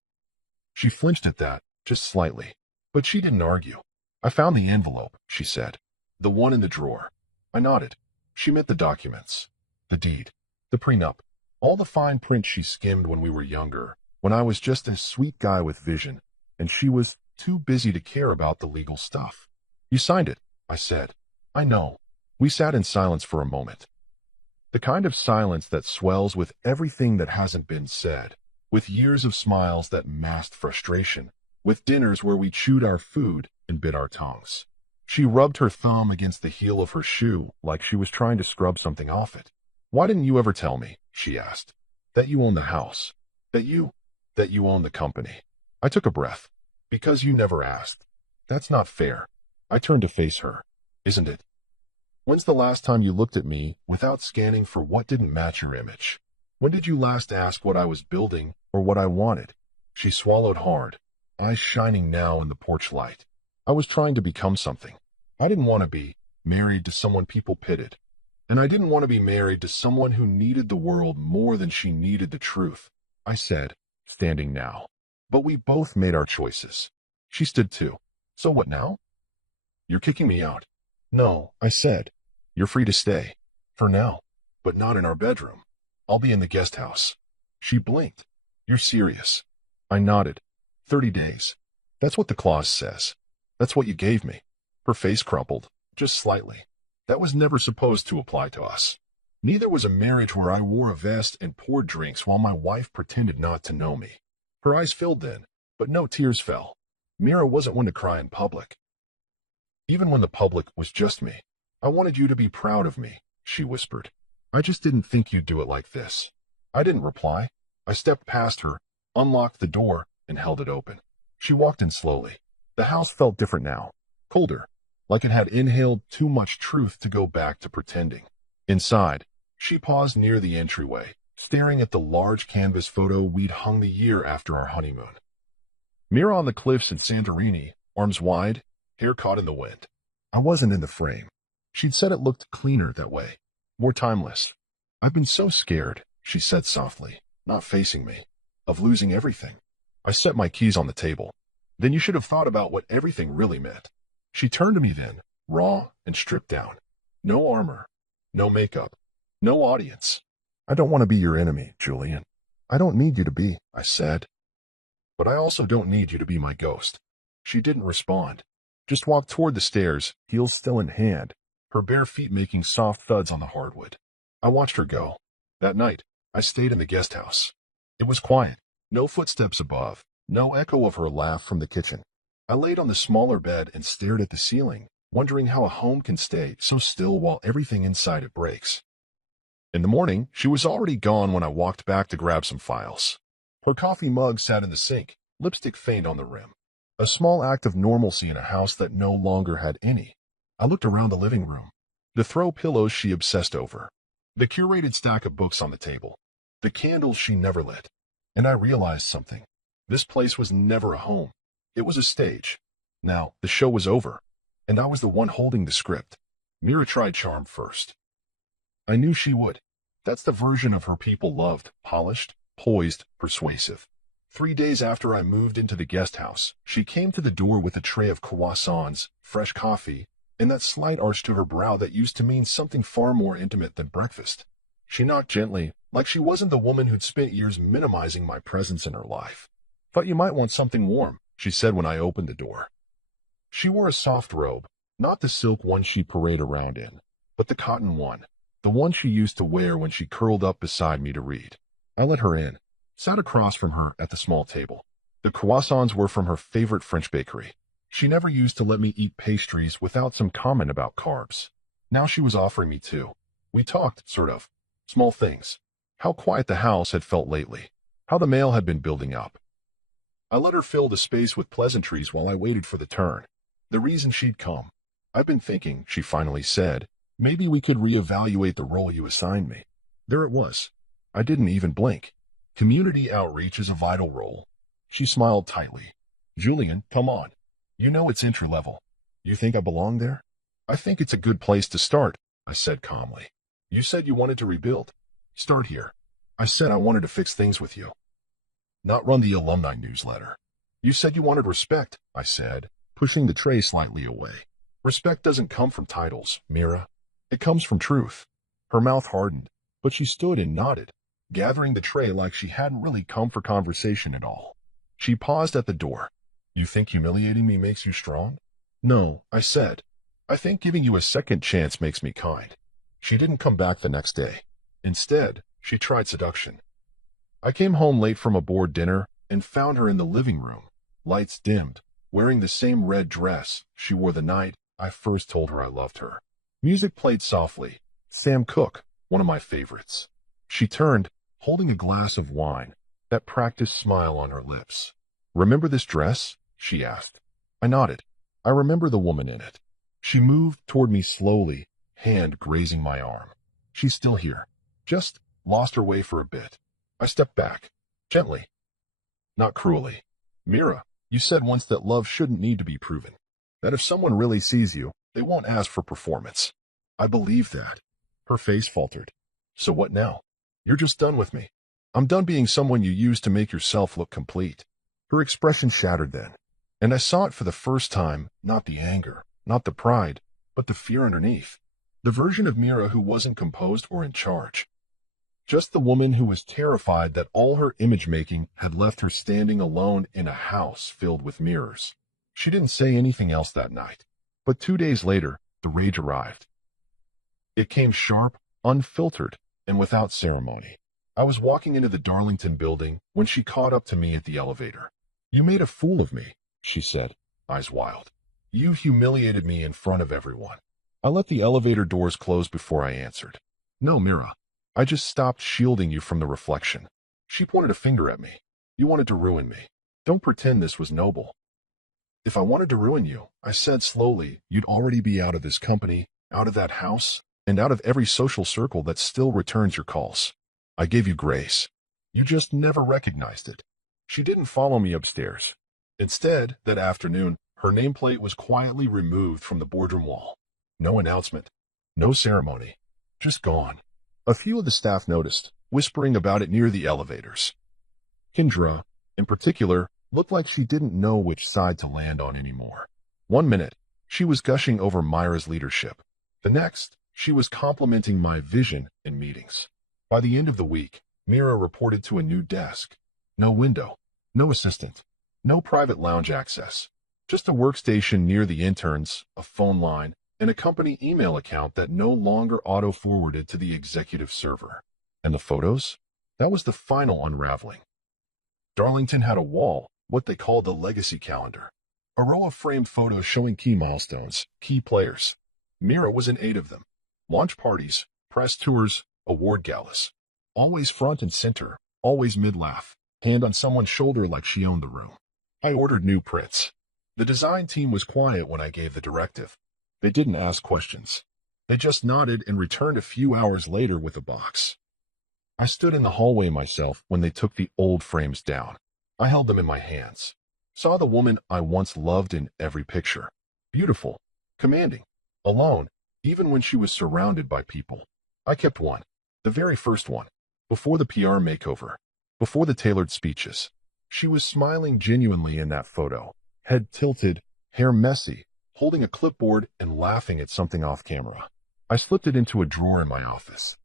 She flinched at that, just slightly. But she didn't argue. "I found the envelope," she said. "The one in the drawer." I nodded. She meant the documents. The deed. The prenup. All the fine print she skimmed when we were younger, when I was just a sweet guy with vision, and she was too busy to care about the legal stuff. "You signed it," I said. "I know." We sat in silence for a moment. The kind of silence that swells with everything that hasn't been said, with years of smiles that masked frustration, with dinners where we chewed our food and bit our tongues. She rubbed her thumb against the heel of her shoe like she was trying to scrub something off it. "Why didn't you ever tell me," she asked, "that you own the house, that you own the company?" I took a breath. "Because you never asked." "That's not fair." I turned to face her. "Isn't it? When's the last time you looked at me without scanning for what didn't match your image? When did you last ask what I was building or what I wanted?" She swallowed hard, eyes shining now in the porch light. "I was trying to become something. I didn't want to be married to someone people pitted. And I didn't want to be married to someone who needed the world more than she needed the truth," I said, standing now. "But we both made our choices." She stood too. "So what now?" "You're kicking me out." "No," I said. "You're free to stay. For now. But not in our bedroom. I'll be in the guest house." She blinked. "You're serious?" I nodded. 30 days. That's what the clause says. That's what you gave me." Her face crumpled, just slightly. "That was never supposed to apply to us. Neither was a marriage where I wore a vest and poured drinks while my wife pretended not to know me." Her eyes filled then, but no tears fell. "Mira wasn't one to cry in public. Even when the public was just me. I wanted you to be proud of me," she whispered. "I just didn't think you'd do it like this." I didn't reply. I stepped past her, unlocked the door, and held it open. She walked in slowly. The house felt different now, colder, like it had inhaled too much truth to go back to pretending. Inside, she paused near the entryway, staring at the large canvas photo we'd hung the year after our honeymoon. Mira on the cliffs in Santorini, arms wide, hair caught in the wind. I wasn't in the frame. She'd said it looked cleaner that way, more timeless. "I've been so scared," she said softly, not facing me, "of losing everything." I set my keys on the table. "Then you should have thought about what everything really meant." She turned to me then, raw and stripped down. "No armor, no makeup, no audience." "I don't want to be your enemy, Julian. I don't need you to be," I said. "But I also don't need you to be my ghost." She didn't respond, just walked toward the stairs, heels still in hand, her bare feet making soft thuds on the hardwood. I watched her go. That night, I stayed in the guest house. It was quiet. No footsteps above, no echo of her laugh from the kitchen. I laid on the smaller bed and stared at the ceiling, wondering how a home can stay so still while everything inside it breaks. In the morning, she was already gone when I walked back to grab some files. Her coffee mug sat in the sink, lipstick faint on the rim. A small act of normalcy in a house that no longer had any. I looked around the living room. The throw pillows she obsessed over. The curated stack of books on the table. The candles she never lit. And I realized something. This place was never a home. It was a stage. Now, the show was over, and I was the one holding the script. Mira tried charm first. I knew she would. That's the version of her people loved, polished, poised, persuasive. 3 days after I moved into the guest house, she came to the door with a tray of croissants, fresh coffee, and that slight arch to her brow that used to mean something far more intimate than breakfast. She knocked gently, like she wasn't the woman who'd spent years minimizing my presence in her life. "Thought you might want something warm," she said when I opened the door. She wore a soft robe, not the silk one she paraded around in. but the cotton one, the one she used to wear when she curled up beside me to read. I let her in, sat across from her at the small table. The croissants were from her favorite French bakery. She never used to let me eat pastries without some comment about carbs. Now she was offering me two. We talked, sort of. Small things. How quiet the house had felt lately. How the mail had been building up. I let her fill the space with pleasantries while I waited for the turn. The reason she'd come. I've been thinking, she finally said, maybe we could reevaluate the role you assigned me. There it was. I didn't even blink. Community outreach is a vital role. She smiled tightly. Julian, come on. You know it's entry-level. You think I belong there? I think it's a good place to start, I said calmly. You said you wanted to rebuild. Start here. I said I wanted to fix things with you, not run the alumni newsletter. You said you wanted respect, I said, pushing the tray slightly away. Respect doesn't come from titles, Mira. It comes from truth. Her mouth hardened, but she stood and nodded, gathering the tray like she hadn't really come for conversation at all. She paused at the door. You think humiliating me makes you strong? No, I said. I think giving you a second chance makes me kind. She didn't come back the next day. Instead, she tried seduction. I came home late from a board dinner and found her in the living room, lights dimmed, wearing the same red dress she wore the night I first told her I loved her. Music played softly. Sam Cooke, one of my favorites. She turned, holding a glass of wine, that practiced smile on her lips. Remember this dress? She asked. I nodded. I remember the woman in it. She moved toward me slowly, hand grazing my arm. She's still here. Just lost her way for a bit. I stepped back, gently, not cruelly. Mira, you said once that love shouldn't need to be proven. That if someone really sees you, they won't ask for performance. I believe that. Her face faltered. So what now? You're just done with me. I'm done being someone you use to make yourself look complete. Her expression shattered then, and I saw it for the first time, not the anger, not the pride, but the fear underneath. The version of Mira who wasn't composed or in charge. Just the woman who was terrified that all her image-making had left her standing alone in a house filled with mirrors. She didn't say anything else that night, but 2 days later, the rage arrived. It came sharp, unfiltered, and without ceremony. I was walking into the Darlington building when she caught up to me at the elevator. You made a fool of me, she said, eyes wild. You humiliated me in front of everyone. I let the elevator doors close before I answered. No, Mira. I just stopped shielding you from the reflection. She pointed a finger at me. You wanted to ruin me. Don't pretend this was noble. If I wanted to ruin you, I said slowly, you'd already be out of this company, out of that house, and out of every social circle that still returns your calls. I gave you grace. You just never recognized it. She didn't follow me upstairs. Instead, that afternoon, her nameplate was quietly removed from the boardroom wall. No announcement. No ceremony. Just gone. A few of the staff noticed, whispering about it near the elevators. Kendra, in particular, looked like she didn't know which side to land on anymore. 1 minute, she was gushing over Myra's leadership. The next, she was complimenting my vision in meetings. By the end of the week, Mira reported to a new desk. No window, no assistant, no private lounge access. Just a workstation near the interns, a phone line, and a company email account that no longer auto-forwarded to the executive server. And the photos? That was the final unraveling. Darlington had a wall, what they called the legacy calendar. A row of framed photos showing key milestones, key players. Mira was in 8 of them. Launch parties, press tours, award galas. Always front and center, always mid-laugh, hand on someone's shoulder like she owned the room. I ordered new prints. The design team was quiet when I gave the directive. They didn't ask questions. They just nodded and returned a few hours later with a box. I stood in the hallway myself when they took the old frames down. I held them in my hands. Saw the woman I once loved in every picture. Beautiful, commanding, alone, even when she was surrounded by people. I kept one, the very first one, before the PR makeover, before the tailored speeches. She was smiling genuinely in that photo, head tilted, hair messy, holding a clipboard and laughing at something off camera. I slipped it into a drawer in my office.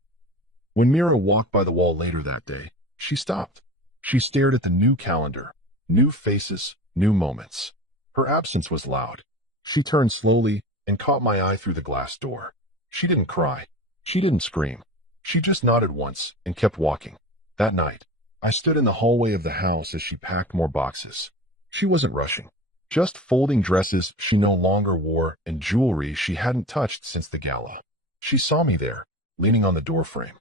When Mira walked by the wall later that day, she stopped. She stared at the new calendar, new faces, new moments. Her absence was loud. She turned slowly and caught my eye through the glass door. She didn't cry. She didn't scream. She just nodded once and kept walking. That night, I stood in the hallway of the house as she packed more boxes. She wasn't rushing, just folding dresses she no longer wore and jewelry she hadn't touched since the gala. She saw me there, leaning on the doorframe.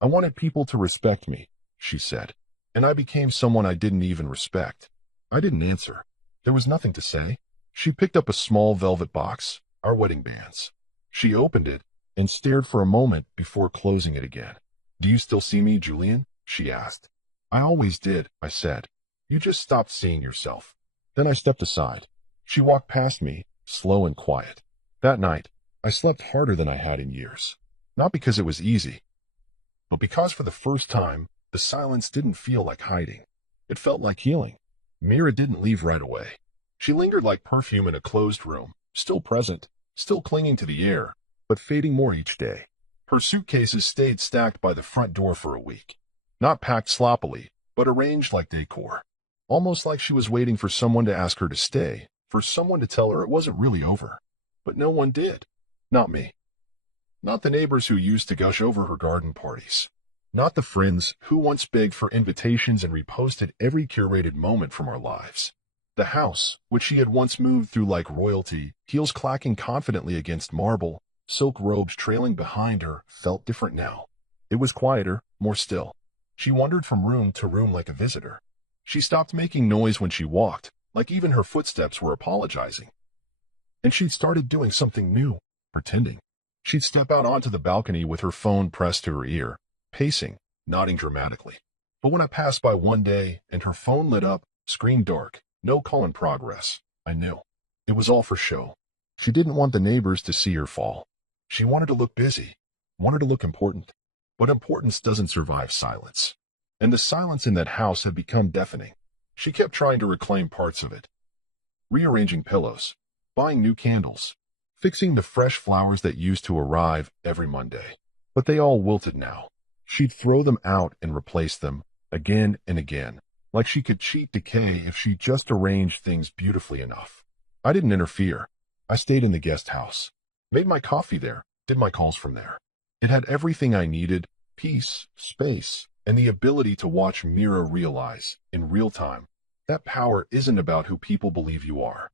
I wanted people to respect me, she said, and I became someone I didn't even respect. I didn't answer. There was nothing to say. She picked up a small velvet box, our wedding bands. She opened it and stared for a moment before closing it again. Do you still see me, Julian? She asked. I always did, I said. You just stopped seeing yourself. Then I stepped aside. She walked past me, slow and quiet. That night, I slept harder than I had in years. Not because it was easy, but because for the first time, the silence didn't feel like hiding. It felt like healing. Mira didn't leave right away. She lingered like perfume in a closed room, still present, still clinging to the air, but fading more each day. Her suitcases stayed stacked by the front door for a week. Not packed sloppily, but arranged like decor. Almost like she was waiting for someone to ask her to stay, for someone to tell her it wasn't really over. But no one did. Not me. Not the neighbors who used to gush over her garden parties. Not the friends who once begged for invitations and reposted every curated moment from our lives. The house, which she had once moved through like royalty, heels clacking confidently against marble, silk robes trailing behind her, felt different now. It was quieter, more still. She wandered from room to room like a visitor. She stopped making noise when she walked, like even her footsteps were apologizing. And she'd started doing something new, pretending. She'd step out onto the balcony with her phone pressed to her ear, pacing, nodding dramatically. But when I passed by one day and her phone lit up, screen dark, no call in progress, I knew. It was all for show. She didn't want the neighbors to see her fall. She wanted to look busy, wanted to look important. But importance doesn't survive silence. And the silence in that house had become deafening. She kept trying to reclaim parts of it. Rearranging pillows, buying new candles, fixing the fresh flowers that used to arrive every Monday. But they all wilted now. She'd throw them out and replace them, again and again, like she could cheat decay if she just arranged things beautifully enough. I didn't interfere. I stayed in the guest house, made my coffee there, did my calls from there. It had everything I needed, peace, space, and the ability to watch Mira realize, in real time, that power isn't about who people believe you are.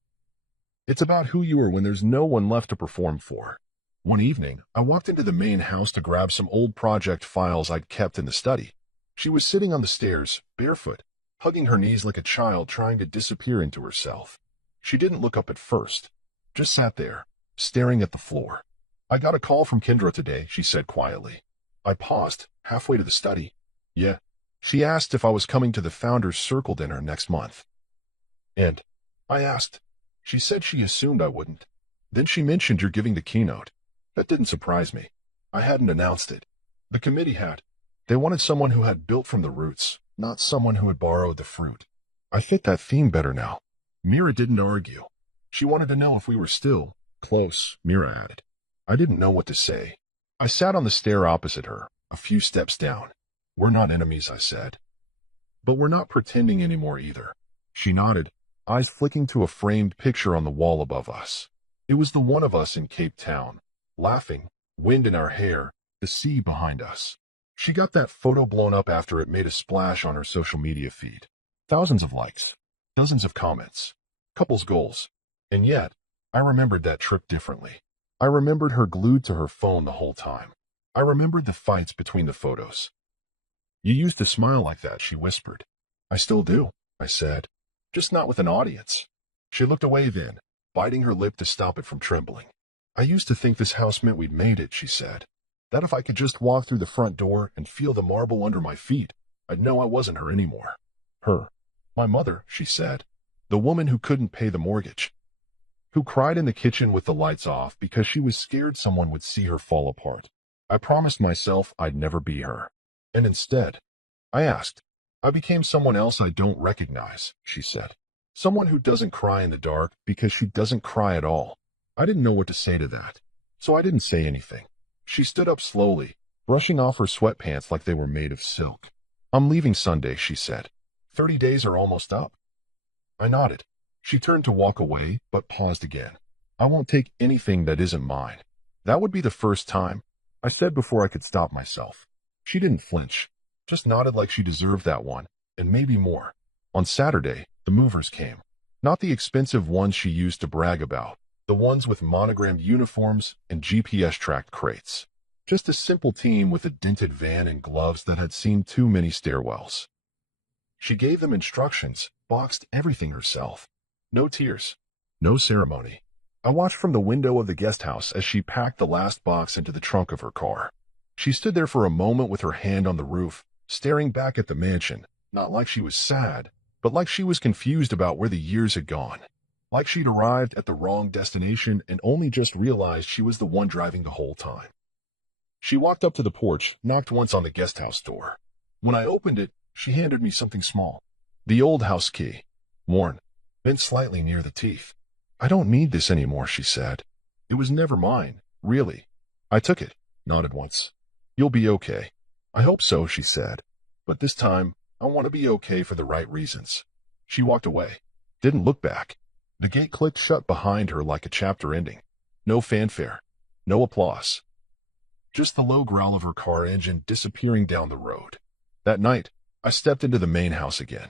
It's about who you are when there's no one left to perform for. One evening, I walked into the main house to grab some old project files I'd kept in the study. She was sitting on the stairs, barefoot, hugging her knees like a child trying to disappear into herself. She didn't look up at first, just sat there, staring at the floor. I got a call from Kendra today, she said quietly. I paused, halfway to the study. Yeah. She asked if I was coming to the Founders Circle dinner next month. And I asked. She said she assumed I wouldn't. Then she mentioned you're giving the keynote. That didn't surprise me. I hadn't announced it. The committee had. They wanted someone who had built from the roots, not someone who had borrowed the fruit. I fit that theme better now. Mira didn't argue. She wanted to know if we were still close, Mira added. I didn't know what to say. I sat on the stair opposite her, a few steps down. We're not enemies, I said. But we're not pretending anymore either. She nodded, eyes flicking to a framed picture on the wall above us. It was the one of us in Cape Town, laughing, wind in our hair, the sea behind us. She got that photo blown up after it made a splash on her social media feed. Thousands of likes, dozens of comments, couples goals. And yet, I remembered that trip differently. I remembered her glued to her phone the whole time. I remembered the fights between the photos. You used to smile like that, she whispered. I still do, I said. Just not with an audience. She looked away then, biting her lip to stop it from trembling. I used to think this house meant we'd made it, she said. That if I could just walk through the front door and feel the marble under my feet, I'd know I wasn't her anymore. Her. My mother, she said. The woman who couldn't pay the mortgage. Who cried in the kitchen with the lights off because she was scared someone would see her fall apart. I promised myself I'd never be her. And instead, I asked. I became someone else I don't recognize, she said. Someone who doesn't cry in the dark because she doesn't cry at all. I didn't know what to say to that, so I didn't say anything. She stood up slowly, brushing off her sweatpants like they were made of silk. I'm leaving Sunday, she said. 30 days are almost up. I nodded. She turned to walk away, but paused again. I won't take anything that isn't mine. That would be the first time, I said before I could stop myself. She didn't flinch, just nodded like she deserved that one, and maybe more. On Saturday, the movers came. Not the expensive ones she used to brag about, the ones with monogrammed uniforms and GPS-tracked crates. Just a simple team with a dented van and gloves that had seen too many stairwells. She gave them instructions, boxed everything herself. No tears, no ceremony. I watched from the window of the guest house as she packed the last box into the trunk of her car. She stood there for a moment with her hand on the roof, staring back at the mansion, not like she was sad, but like she was confused about where the years had gone. Like she'd arrived at the wrong destination and only just realized she was the one driving the whole time. She walked up to the porch, knocked once on the guest house door. When I opened it, she handed me something small. The old house key, worn, bent slightly near the teeth. I don't need this anymore, she said. It was never mine, really. I took it, nodded once. You'll be okay. I hope so, she said. But this time, I want to be okay for the right reasons. She walked away, didn't look back. The gate clicked shut behind her like a chapter ending. No fanfare, no applause. Just the low growl of her car engine disappearing down the road. That night, I stepped into the main house again.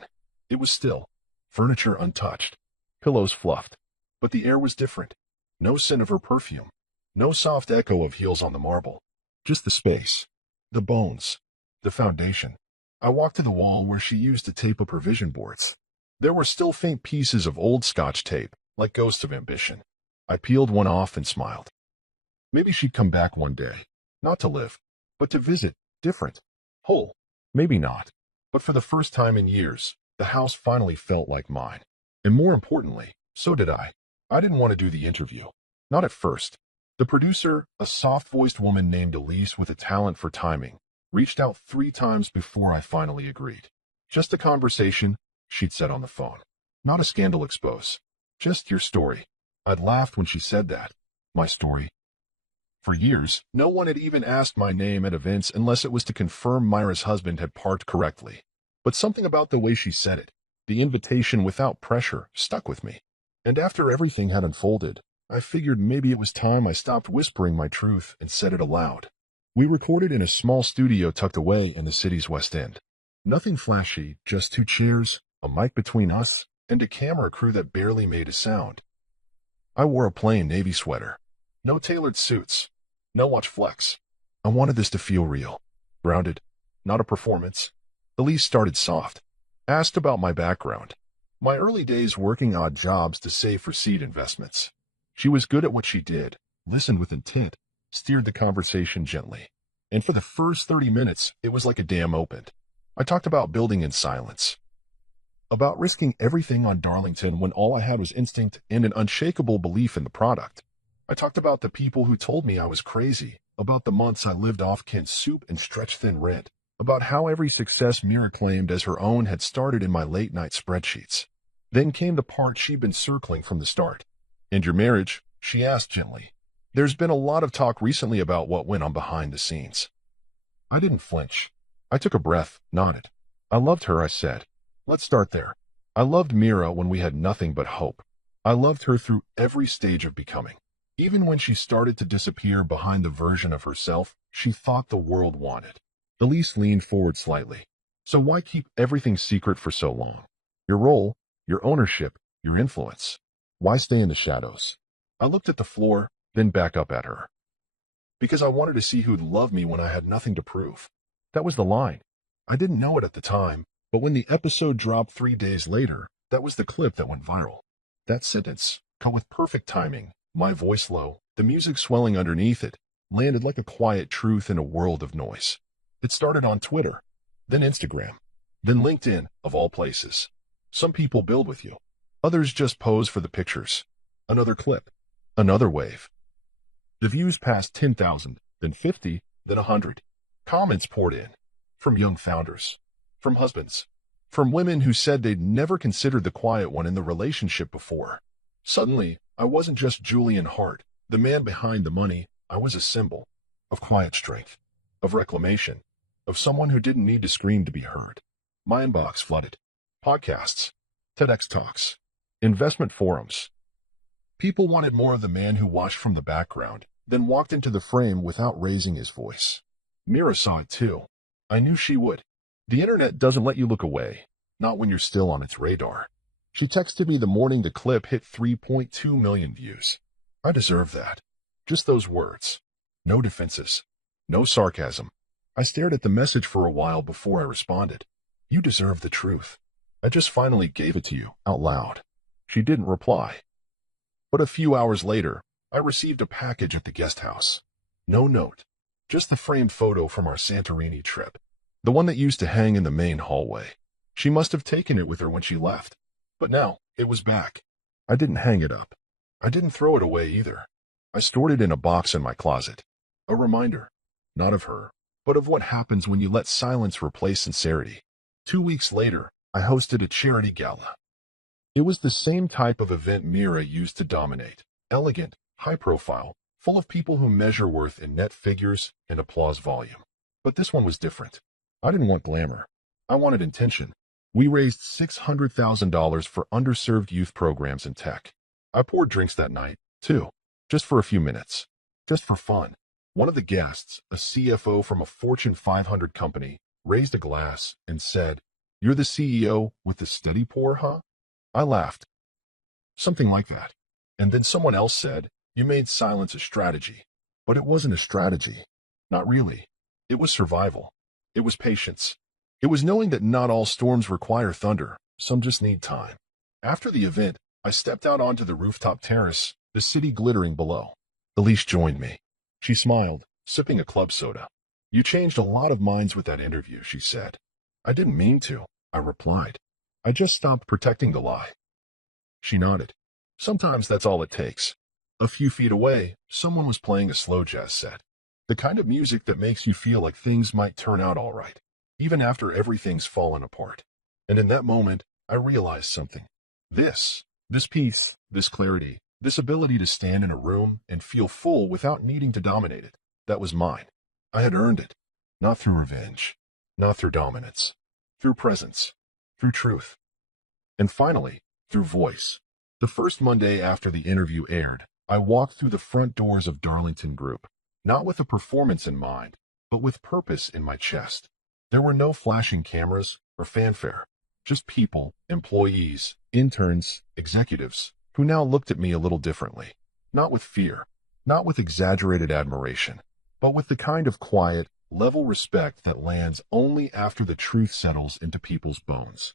It was still, furniture untouched, pillows fluffed. But the air was different. No scent of her perfume. No soft echo of heels on the marble. Just the space. The bones. The foundation. I walked to the wall where she used to tape up her vision boards. There were still faint pieces of old Scotch tape, like ghosts of ambition. I peeled one off and smiled. Maybe she'd come back one day. Not to live, but to visit, different, whole. Maybe not. But for the first time in years, the house finally felt like mine. And more importantly, so did I. I didn't want to do the interview. Not at first. The producer, a soft-voiced woman named Elise with a talent for timing, reached out 3 times before I finally agreed. Just a conversation, she'd said on the phone. Not a scandal expose. Just your story. I'd laughed when she said that. My story. For years, no one had even asked my name at events unless it was to confirm Myra's husband had parked correctly. But something about the way she said it, the invitation without pressure, stuck with me. And after everything had unfolded, I figured maybe it was time I stopped whispering my truth and said it aloud. We recorded in a small studio tucked away in the city's West End. Nothing flashy, just 2 chairs, a mic between us, and a camera crew that barely made a sound. I wore a plain navy sweater. No tailored suits. No watch flex. I wanted this to feel real. Grounded. Not a performance. Elise started soft. Asked about my background. My early days working odd jobs to save for seed investments. She was good at what she did, listened with intent, steered the conversation gently. And for the first 30 minutes, it was like a dam opened. I talked about building in silence. About risking everything on Darlington when all I had was instinct and an unshakable belief in the product. I talked about the people who told me I was crazy, about the months I lived off canned soup and stretch-thin rent, about how every success Mira claimed as her own had started in my late-night spreadsheets. Then came the part she'd been circling from the start. And your marriage? She asked gently. There's been a lot of talk recently about what went on behind the scenes. I didn't flinch. I took a breath, nodded. I loved her, I said. Let's start there. I loved Mira when we had nothing but hope. I loved her through every stage of becoming. Even when she started to disappear behind the version of herself she thought the world wanted. Elise leaned forward slightly. So why keep everything secret for so long? Your role, your ownership, your influence. Why stay in the shadows? I looked at the floor, then back up at her. Because I wanted to see who'd love me when I had nothing to prove. That was the line. I didn't know it at the time, but when the episode dropped 3 days later, that was the clip that went viral. That sentence, cut with perfect timing, my voice low, the music swelling underneath it, landed like a quiet truth in a world of noise. It started on Twitter, then Instagram, then LinkedIn, of all places. Some people build with you. Others just pose for the pictures. Another clip. Another wave. The views passed 10,000, then 50, then 100. Comments poured in. From young founders. From husbands. From women who said they'd never considered the quiet one in the relationship before. Suddenly, I wasn't just Julian Hart, the man behind the money. I was a symbol. Of quiet strength. Of reclamation. Of someone who didn't need to scream to be heard. My inbox flooded. Podcasts. TEDx talks. Investment forums. People wanted more of the man who watched from the background, then walked into the frame without raising his voice. Mira saw it too. I knew she would. The internet doesn't let you look away, not when you're still on its radar. She texted me the morning the clip hit 3.2 million views. I deserve that. Just those words. No defenses. No sarcasm. I stared at the message for a while before I responded. You deserve the truth. I just finally gave it to you, out loud. She didn't reply. But a few hours later, I received a package at the guest house. No note. Just the framed photo from our Santorini trip. The one that used to hang in the main hallway. She must have taken it with her when she left. But now, it was back. I didn't hang it up. I didn't throw it away either. I stored it in a box in my closet. A reminder. Not of her, but of what happens when you let silence replace sincerity. 2 weeks later, I hosted a charity gala. It was the same type of event Mira used to dominate. Elegant, high profile, full of people who measure worth in net figures and applause volume. But this one was different. I didn't want glamour. I wanted intention. We raised $600,000 for underserved youth programs in tech. I poured drinks that night, too, just for a few minutes, just for fun. One of the guests, a CFO from a Fortune 500 company, raised a glass and said, "You're the CEO with the steady pour, huh?" I laughed. Something like that. And then someone else said, "You made silence a strategy." But it wasn't a strategy. Not really. It was survival. It was patience. It was knowing that not all storms require thunder. Some just need time. After the event, I stepped out onto the rooftop terrace, the city glittering below. Elise joined me. She smiled, sipping a club soda. "You changed a lot of minds with that interview," she said. "I didn't mean to," I replied. "I just stopped protecting the lie." She nodded. Sometimes that's all it takes. A few feet away, someone was playing a slow jazz set. The kind of music that makes you feel like things might turn out all right, even after everything's fallen apart. And in that moment, I realized something. This peace, this clarity, this ability to stand in a room and feel full without needing to dominate it, that was mine. I had earned it. Not through revenge. Not through dominance. Through presence. Through truth. And finally, through voice. The first Monday after the interview aired, I walked through the front doors of Darlington Group, not with a performance in mind, but with purpose in my chest. There were no flashing cameras or fanfare, just people, employees, interns, executives, who now looked at me a little differently. Not with fear, not with exaggerated admiration, but with the kind of quiet, level respect that lands only after the truth settles into people's bones.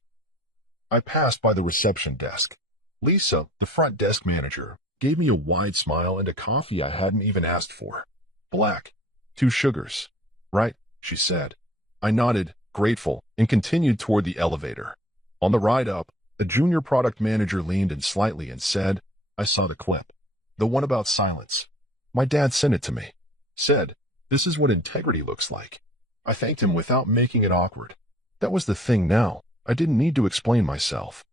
I passed by the reception desk. Lisa, the front desk manager, gave me a wide smile and a coffee I hadn't even asked for. "Black. 2 sugars." "Right," she said. I nodded, grateful, and continued toward the elevator. On the ride up, a junior product manager leaned in slightly and said, "I saw the clip. The one about silence. My dad sent it to me. Said, this is what integrity looks like." I thanked him without making it awkward. That was the thing now. I didn't need to explain myself.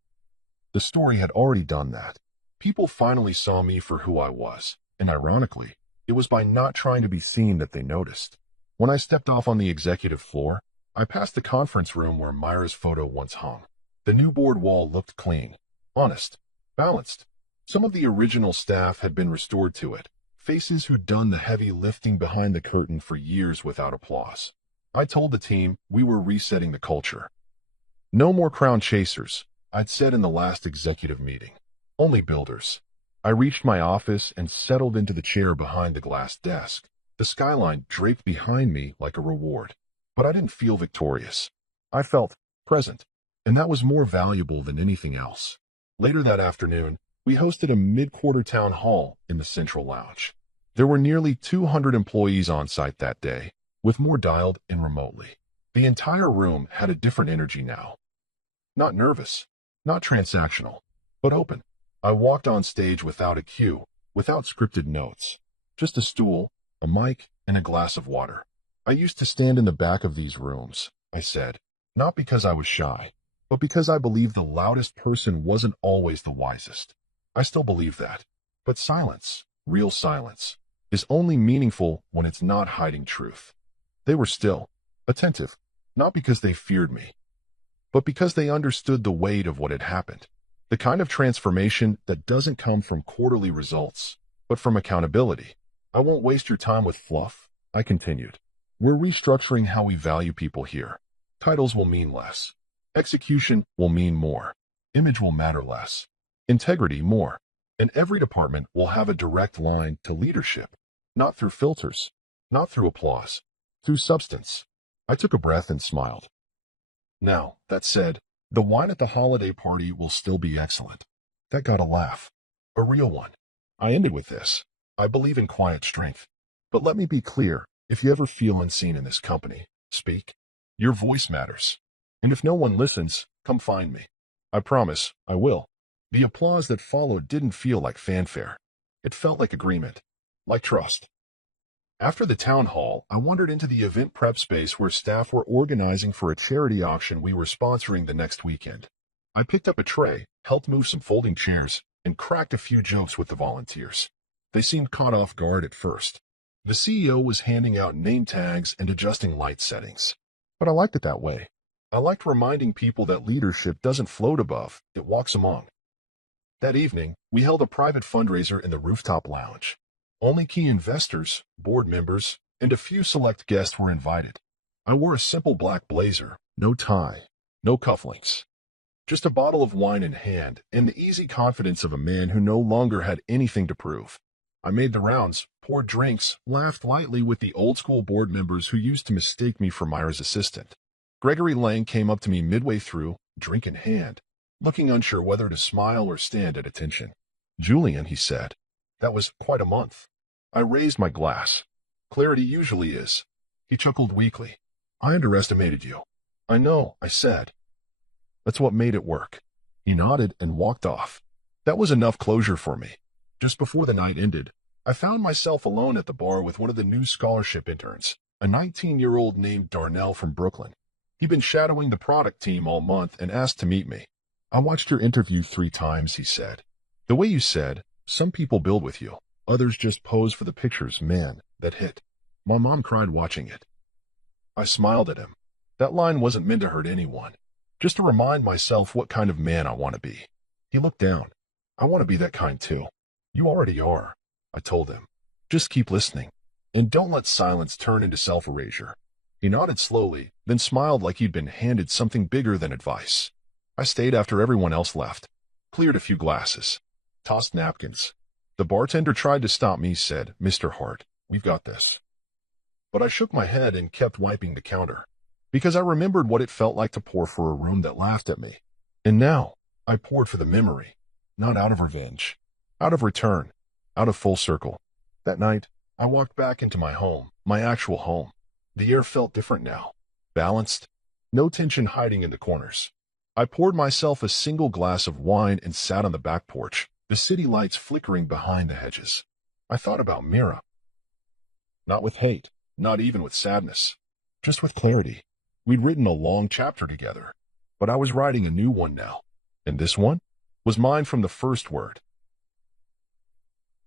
The story had already done that. People finally saw me for who I was, and ironically, it was by not trying to be seen that they noticed. When I stepped off on the executive floor, I passed the conference room where Myra's photo once hung. The new board wall looked clean, honest, balanced. Some of the original staff had been restored to it, faces who'd done the heavy lifting behind the curtain for years without applause. I told the team we were resetting the culture. No more crown chasers, I'd said in the last executive meeting. Only builders. I reached my office and settled into the chair behind the glass desk. The skyline draped behind me like a reward. But I didn't feel victorious. I felt present, and that was more valuable than anything else. Later that afternoon, we hosted a mid-quarter town hall in the Central Lounge. There were nearly 200 employees on site that day, with more dialed in remotely. The entire room had a different energy now. Not nervous, not transactional, but open. I walked on stage without a cue, without scripted notes. Just a stool, a mic, and a glass of water. I used to stand in the back of these rooms, I said, not because I was shy, but because I believed the loudest person wasn't always the wisest. I still believe that. But silence, real silence, is only meaningful when it's not hiding truth. They were still, attentive, not because they feared me, but because they understood the weight of what had happened. The kind of transformation that doesn't come from quarterly results, but from accountability. I won't waste your time with fluff, I continued. We're restructuring how we value people here. Titles will mean less. Execution will mean more. Image will matter less. Integrity more. And every department will have a direct line to leadership. Not through filters. Not through applause. Through substance. I took a breath and smiled. Now, that said, the wine at the holiday party will still be excellent. That got a laugh. A real one. I ended with this. I believe in quiet strength. But let me be clear, if you ever feel unseen in this company, speak. Your voice matters. And if no one listens, come find me. I promise, I will. The applause that followed didn't feel like fanfare. It felt like agreement. Like trust. After the town hall, I wandered into the event prep space where staff were organizing for a charity auction we were sponsoring the next weekend. I picked up a tray, helped move some folding chairs, and cracked a few jokes with the volunteers. They seemed caught off guard at first. The CEO was handing out name tags and adjusting light settings. But I liked it that way. I liked reminding people that leadership doesn't float above, it walks among. That evening, we held a private fundraiser in the rooftop lounge. Only key investors, board members, and a few select guests were invited. I wore a simple black blazer, no tie, no cufflinks. Just a bottle of wine in hand and the easy confidence of a man who no longer had anything to prove. I made the rounds, poured drinks, laughed lightly with the old-school board members who used to mistake me for Myra's assistant. Gregory Lang came up to me midway through, drink in hand, looking unsure whether to smile or stand at attention. Julian, he said. That was quite a month. I raised my glass. Clarity usually is. He chuckled weakly. I underestimated you. I know, I said. That's what made it work. He nodded and walked off. That was enough closure for me. Just before the night ended, I found myself alone at the bar with one of the new scholarship interns, a 19-year-old named Darnell from Brooklyn. He'd been shadowing the product team all month and asked to meet me. I watched your interview 3 times, he said. The way you said, some people build with you, others just pose for the pictures, man, that hit. My mom cried watching it. I smiled at him. That line wasn't meant to hurt anyone, just to remind myself what kind of man I want to be. He looked down. I want to be that kind too. You already are, I told him. Just keep listening, and don't let silence turn into self-erasure. He nodded slowly, then smiled like he'd been handed something bigger than advice. I stayed after everyone else left, cleared a few glasses, tossed napkins. The bartender tried to stop me, said, Mr. Hart, we've got this. But I shook my head and kept wiping the counter, because I remembered what it felt like to pour for a room that laughed at me. And now, I poured for the memory, not out of revenge, out of return, out of full circle. That night, I walked back into my home, my actual home. The air felt different now, balanced, no tension hiding in the corners. I poured myself a single glass of wine and sat on the back porch, the city lights flickering behind the hedges. I thought about Mira. Not with hate, not even with sadness, just with clarity. We'd written a long chapter together, but I was writing a new one now. And this one was mine from the first word.